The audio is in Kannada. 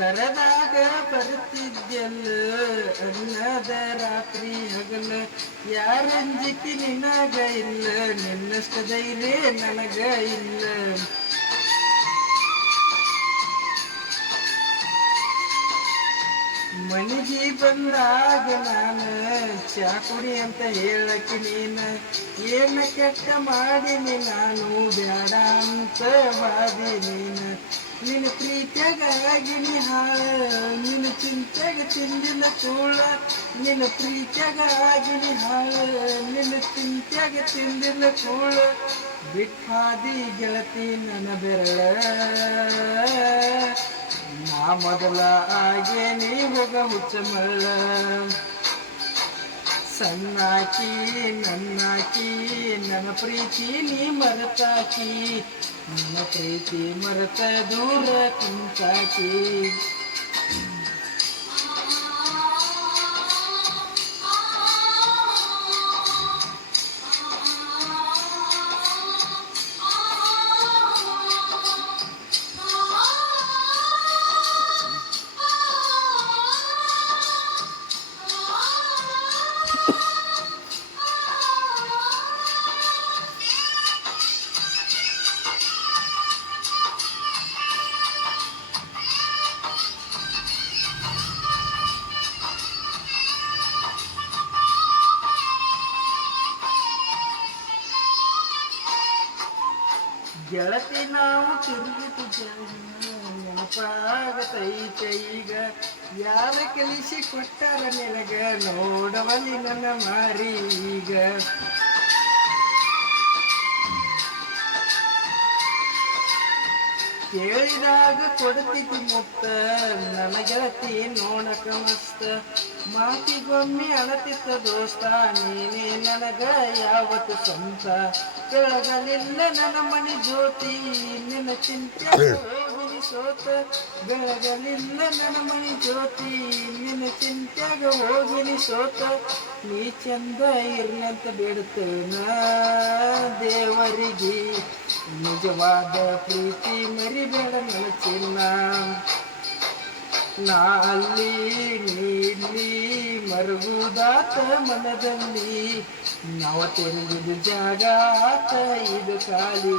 ಕರದಾಗ ಬರ್ತಿದ್ಯಲ್ಲ ಅನ್ನದ ರಾತ್ರಿ ಹಗಲ ಯಾರಂಜಿಕೆ ನಿನಗ ಇಲ್ಲ ನಿನ್ನಷ್ಟ ಧೈರ್ಯ ನನಗ ಇಲ್ಲ ಮನೆಗೆ ಬಂದಾಗ ನಾನು ಚಾ ಕುಡಿ ಅಂತ ಹೇಳಕ್ಕೆ ನೀನು ಏನು ಕೆಟ್ಟ ಮಾಡೀನಿ ನಾನು ಬೇಡ ಅಂತ ಬಾದಿ ನೀನು ನಿನ್ನ ಪ್ರೀತಿಯಾಗಿನಿ ಹಾಳ ನಿನ್ನ ಚಿಂತೆಗ ತಿಂದಿನ ಕೂಳ ನಿನ್ನ ಪ್ರೀತಿಯಾಗಿನಿ ಹಾಳ ನಿನ್ನ ಚಿಂತೆಗ ತಿಂದಿನ ಕೂಳ ಬಿಟ್ಟಾದಿ ಗೆಳತಿ ನನ್ನ ಬೆರಳ ನಾ ಮೊದಲ ಹಾಗೆ ನೀ ಹೋಗ ಹುಚ್ಚ ಮಳ್ಳ ಸಣ್ಣಾಕಿ ನನ್ನಾಕಿ ನನ್ನ ಪ್ರೀತಿ ನೀ ಮರೆತಾಕಿ ನನ್ನ ಪ್ರೀತಿ ಮರೆತ ದೂರ ಕುಂತಾಕಿ ಗೆಳತಿ ನಾವು ತಿರುಗುತ್ತಿದ್ದೇವೆ ನೆನಪಾಗತೈತೆ ಈಗ ಯಾರ ಕಲಿಸಿ ಕೊಟ್ಟಾರ ನಿನಗ ನೋಡವಲ್ಲಿ ನನ್ನ ಮಾರಿ ಈಗ ಕೇಳಿದಾಗ ಕೊಡ್ತಿದ್ದಿ ಮುತ್ತ ನನ್ನ ಗೆಳತಿ ನೋಡಕ ಮಸ್ತ ಮಾತಿಗೊಮ್ಮೆ ಅಳತಿತ್ತ ದೋಸ್ತ ನೀನೇ ನನಗ ಯಾವತ್ತು ಸ್ವಂತ ಬೆಳಗಲಿಲ್ಲ ನನ್ನ ಮನೆ ಜ್ಯೋತಿ ನಿನ್ನ ಚಿಂತೆ ಹೋಗಿನಿ ಸೋತ ಬೆಳಗಲಿಲ್ಲ ನನ್ನ ಮನೆ ಜ್ಯೋತಿ ನಿನ್ನ ಚಿಂತ್ಯಾಗ ಹೋಗಿನಿ ಸೋತ ನೀ ಚಂದ ಇರ್ಲಂತ ಬೇಡುತ್ತೇನ ದೇವರಿಗೆ ನಿಜವಾದ ಪ್ರೀತಿ ಮರಿಬೇಡ ನನ್ನ ಚಿನ್ನ ನಾ ಅಲ್ಲಿ ನೀಲಿ ಮರುಗುದಾತ ಮನದಲ್ಲಿ ನಾವು ತಿರುಗಿದ ಜಾಗ ಆತ ಇದು ಖಾಲಿ